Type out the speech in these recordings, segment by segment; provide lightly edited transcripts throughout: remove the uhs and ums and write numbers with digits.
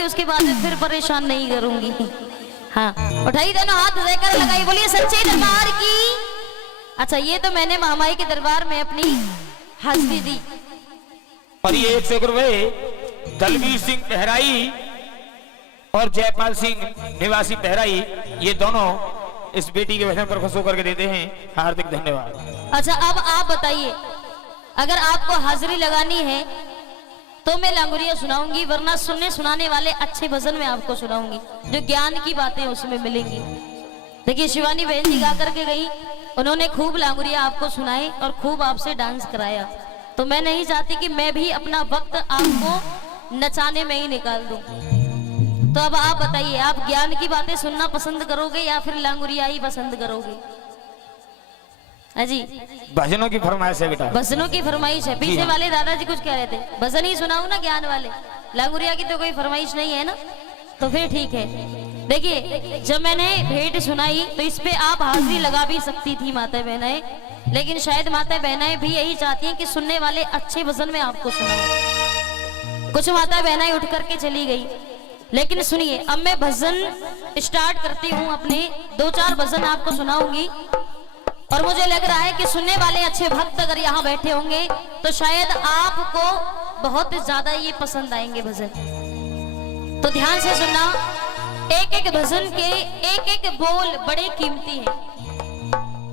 करके उसके बाद में फिर परेशान नहीं करूंगी। हाँ, उठाई दोनों हाथ देकर लगाई, बोलिए सच्चे दरबार की। अच्छा, ये तो मैंने महामाई के दरबार में अपनी हाजिरी दी। और ये 100 रुपए दलवीर सिंह बहराई और जयपाल सिंह निवासी बहराई, ये दोनों इस बेटी के वचन पर खुश होकर के देते हैं। हार्दिक धन्यवाद। अच्छा, अब आप बताइए, अगर आपको हाजिरी लगानी है तो मैं लांगुरिया सुनाऊंगी, वरना सुनने सुनाने वाले अच्छे भजन में आपको सुनाऊंगी, जो ज्ञान की बातें उसमें मिलेंगी। देखिए, शिवानी बहन जी गा करके गई, उन्होंने खूब लांगुरिया आपको सुनाए और खूब आपसे डांस कराया। तो मैं नहीं चाहती कि मैं भी अपना वक्त आपको नचाने में ही निकाल दूं। तो अब आप बताइए, आप ज्ञान की बातें सुनना पसंद करोगे या फिर लांगुरिया ही पसंद करोगे? जी, भजनों की फरमाइश है बेटा। भजनों की फरमाइश है। पीछे वाले दादाजी कुछ कह रहे थे, भजन ही सुनाऊं ना ज्ञान वाले, लांगुरिया की तो कोई फरमाइश नहीं है ना, तो फिर ठीक है। देखिए, जब मैंने भेंट सुनाई तो इस पे आप हाजिरी लगा भी सकती थी माता बहनाएं, लेकिन शायद माता बहनाएं भी यही चाहती हैं कि सुनने वाले अच्छे भजन में आपको सुनाऊं। कुछ माता बहनाएं उठ करके चली गई, लेकिन सुनिए, अब मैं भजन स्टार्ट करती हूँ अपने। 2-4 भजन आपको सुनाऊंगी और मुझे लग रहा है कि सुनने वाले अच्छे भक्त अगर यहाँ बैठे होंगे तो शायद आपको बहुत ज्यादा ये पसंद आएंगे भजन। तो ध्यान से सुनना, एक एक भजन के एक एक बोल बड़े कीमती हैं।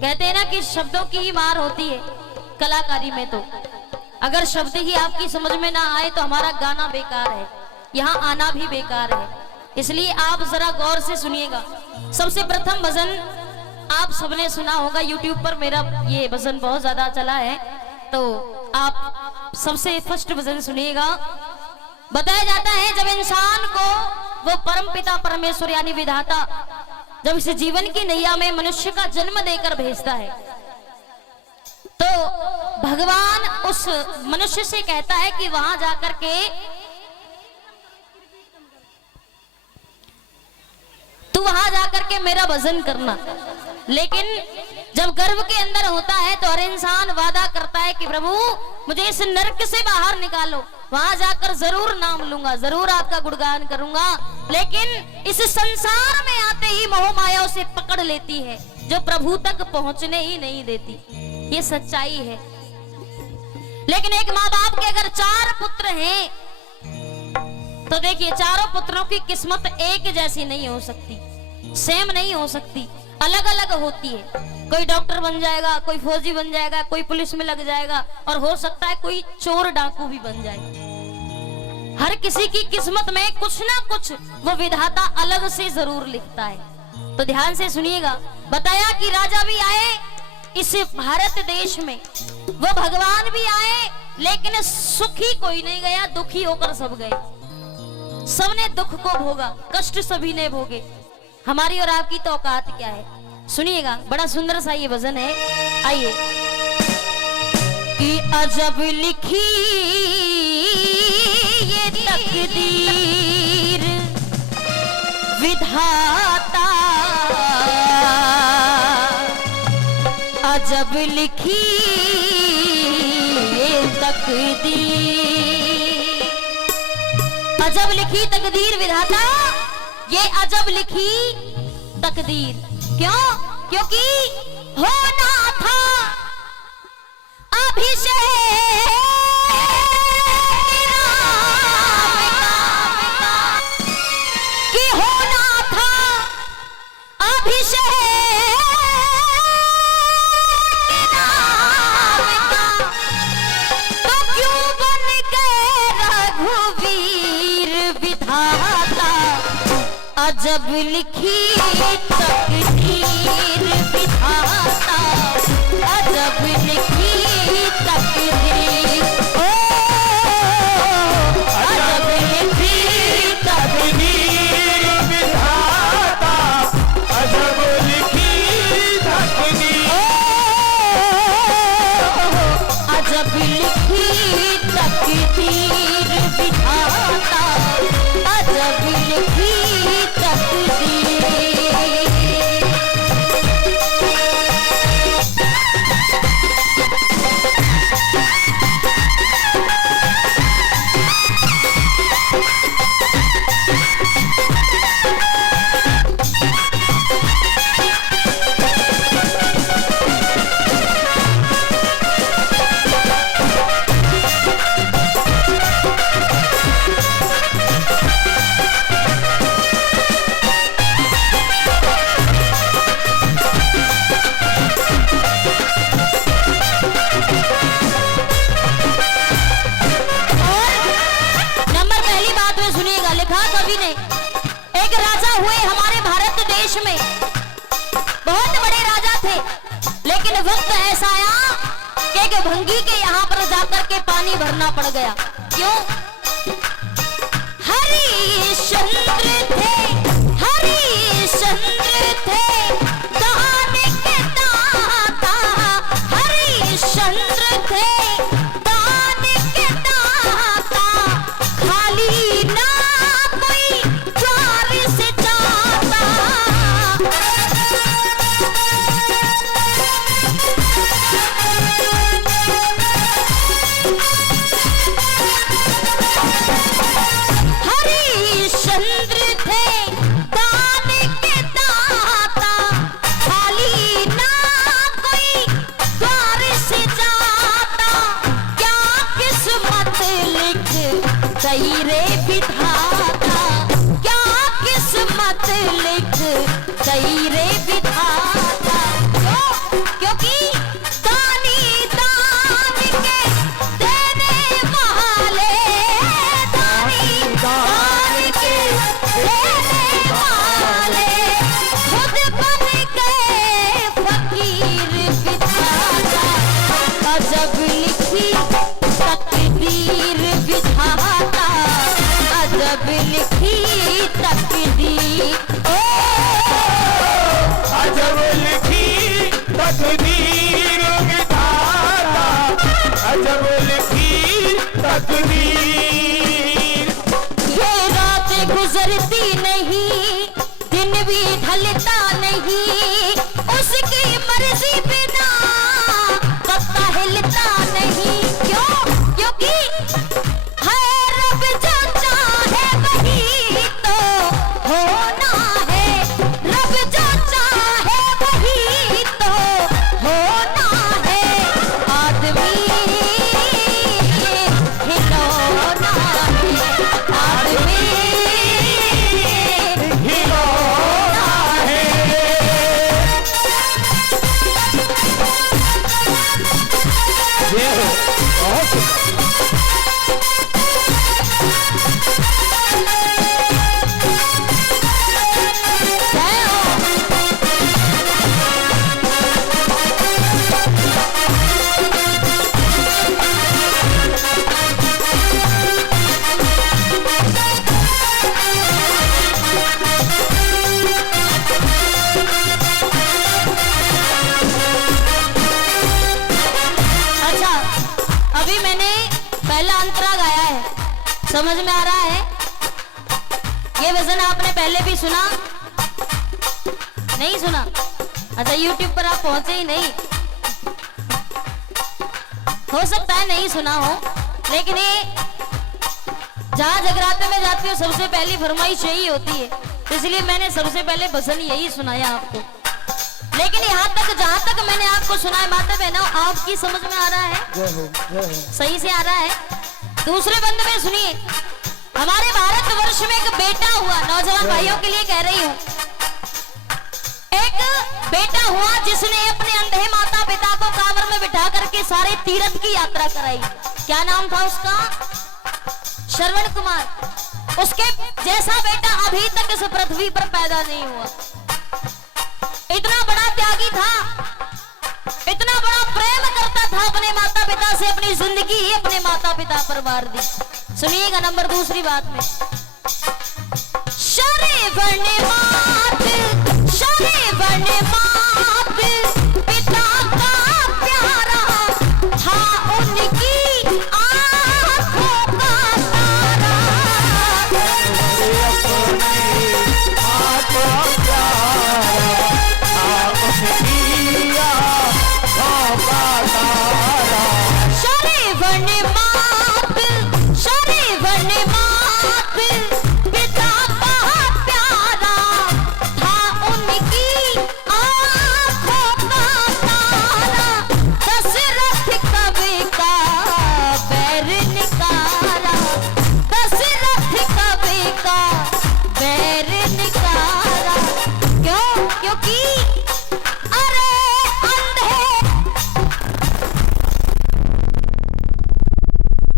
कहते हैं ना कि शब्दों की ही मार होती है कलाकारी में। तो अगर शब्द ही आपकी समझ में ना आए तो हमारा गाना बेकार है, यहाँ आना भी बेकार है। इसलिए आप जरा गौर से सुनिएगा। सबसे प्रथम भजन आप सबने सुना होगा, YouTube पर मेरा ये भजन बहुत ज्यादा चला है, तो आप सबसे फर्स्ट भजन सुनिएगा। बताया जाता है जब इंसान को वो परम पिता परमेश्वर यानी विधाता जब इस जीवन की नैया में मनुष्य का जन्म देकर भेजता है, तो भगवान उस मनुष्य से कहता है कि वहां जाकर के तू वहां जाकर के मेरा भजन करना। लेकिन जब गर्भ के अंदर होता है तो हर इंसान वादा करता है कि प्रभु मुझे इस नरक से बाहर निकालो, वहां जाकर जरूर नाम लूंगा, जरूर आपका गुणगान करूंगा। लेकिन इस संसार में आते ही मोह माया उसे पकड़ लेती है, जो प्रभु तक पहुंचने ही नहीं देती। ये सच्चाई है। लेकिन एक माँ बाप के अगर 4 पुत्र हैं तो देखिए, चारों पुत्रों की किस्मत एक जैसी नहीं हो सकती, सेम नहीं हो सकती, अलग अलग होती है। कोई डॉक्टर बन जाएगा, कोई फौजी बन जाएगा, कोई पुलिस में लग जाएगा, और हो सकता है कोई चोर डाकू भी बन जाए। हर किसी की किस्मत में कुछ ना कुछ वो विधाता अलग से जरूर लिखता है। तो ध्यान से सुनिएगा। बताया कि राजा भी आए इस भारत देश में, वो भगवान भी आए, लेकिन सुखी कोई नहीं गया, दुखी होकर सब गए। सबने दुख को भोगा, कष्ट सभी ने भोगे। हमारी और आपकी तो औकात क्या है? सुनिएगा, बड़ा सुंदर सा ये भजन है। आइए। कि अजब लिखी ये तकदीर विधाता, अजब लिखी ये तकदीर, अजब लिखी तकदीर विधाता, ये अजब लिखी तकदीर। क्यों? क्योंकि होना था अभिषेक कि होना था अभिषेक तो क्यों बन गए रघुवीर विधाता, अजब लिखी तकदीर विधाता, अजब लिखी तकदीर, ओ अजब लिखी तकदीर विधाता, अजब लिखी तकदीर, अजब लिखी तकदीर विधाता, अजब लिखी तकदीर। जी ने, एक राजा हुए हमारे भारत देश में, बहुत बड़े राजा थे, लेकिन वक्त ऐसा आया कि एक भंगी के यहाँ पर जाकर के पानी भरना पड़ गया। क्यों? हरिश्चंद्र थे, हरिश्चंद्र थे, दान के दाता, हरिश्चंद्र थे, दान के दाता, खाली ना कोई द्वार से जाता। हरिश्चंद्र थे, दान के दाता, खाली ना कोई द्वार से जाता। क्या किस्मत लिख गई रे विधाता, क्या किस्मत लिख गई रे विधाता। क्यों? क्योंकि दानी दान के देने वाले, दानी दान के देने वाले, खुद बन गए फकीर विधाता। अजब लिखी तकदीर विधाता, अजब लिखी तकदीर। ओ अजब लिखी तकदीर विधाता, अजब लिखी तकदीर। ये रात गुजरती नहीं, दिन भी ढलता नहीं, उसकी मर्जी बिना पत्ता हिलता नहीं। क्यों? क्योंकि है रब जो चाहे वही तो होना है, रब जो चाहे वही तो होना है। आदमी हिलौना है, आदमी हिलौना है। ये हो बहुत सुंदर। जय हो। अच्छा, अभी मैंने पहला अंतरा गाया है, समझ में आ रहा है? ये भजन आपने पहले भी सुना? नहीं सुना? अच्छा, YouTube पर आप पहुंचे ही नहीं, हो सकता है नहीं सुना हो, लेकिन ये जहां जगराते में जाती हूँ सबसे पहली फरमाइश यही होती है, इसलिए मैंने सबसे पहले भजन यही सुनाया आपको। लेकिन यहाँ तक जहाँ तक मैंने आपको सुना है माता बहनों, आपकी समझ में आ रहा है? सही से आ रहा है? दूसरे बंद में सुनिए, हमारे भारतवर्ष में एक बेटा हुआ, नौजवान भाइयों के लिए कह रही हूँ, एक बेटा हुआ जिसने अपने अंधे माता पिता को कांवर में बिठा करके सारे तीर्थ की यात्रा कराई। क्या नाम था उसका? श्रवण कुमार। उसके जैसा बेटा अभी तक इस पृथ्वी पर पैदा नहीं हुआ। इतना बड़ा त्यागी था, इतना बड़ा प्रेम करता था अपने माता पिता से, अपनी जिंदगी ही अपने माता पिता पर वार दी। सुनिएगा नंबर दूसरी बात में,